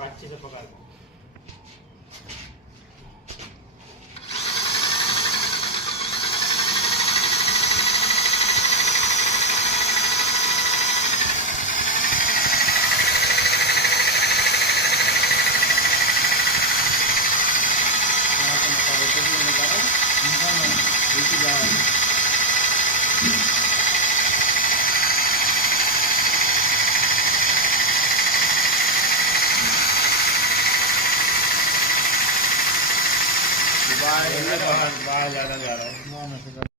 अच्छे से पका लो। बाहर ज्यादा जा रहा है।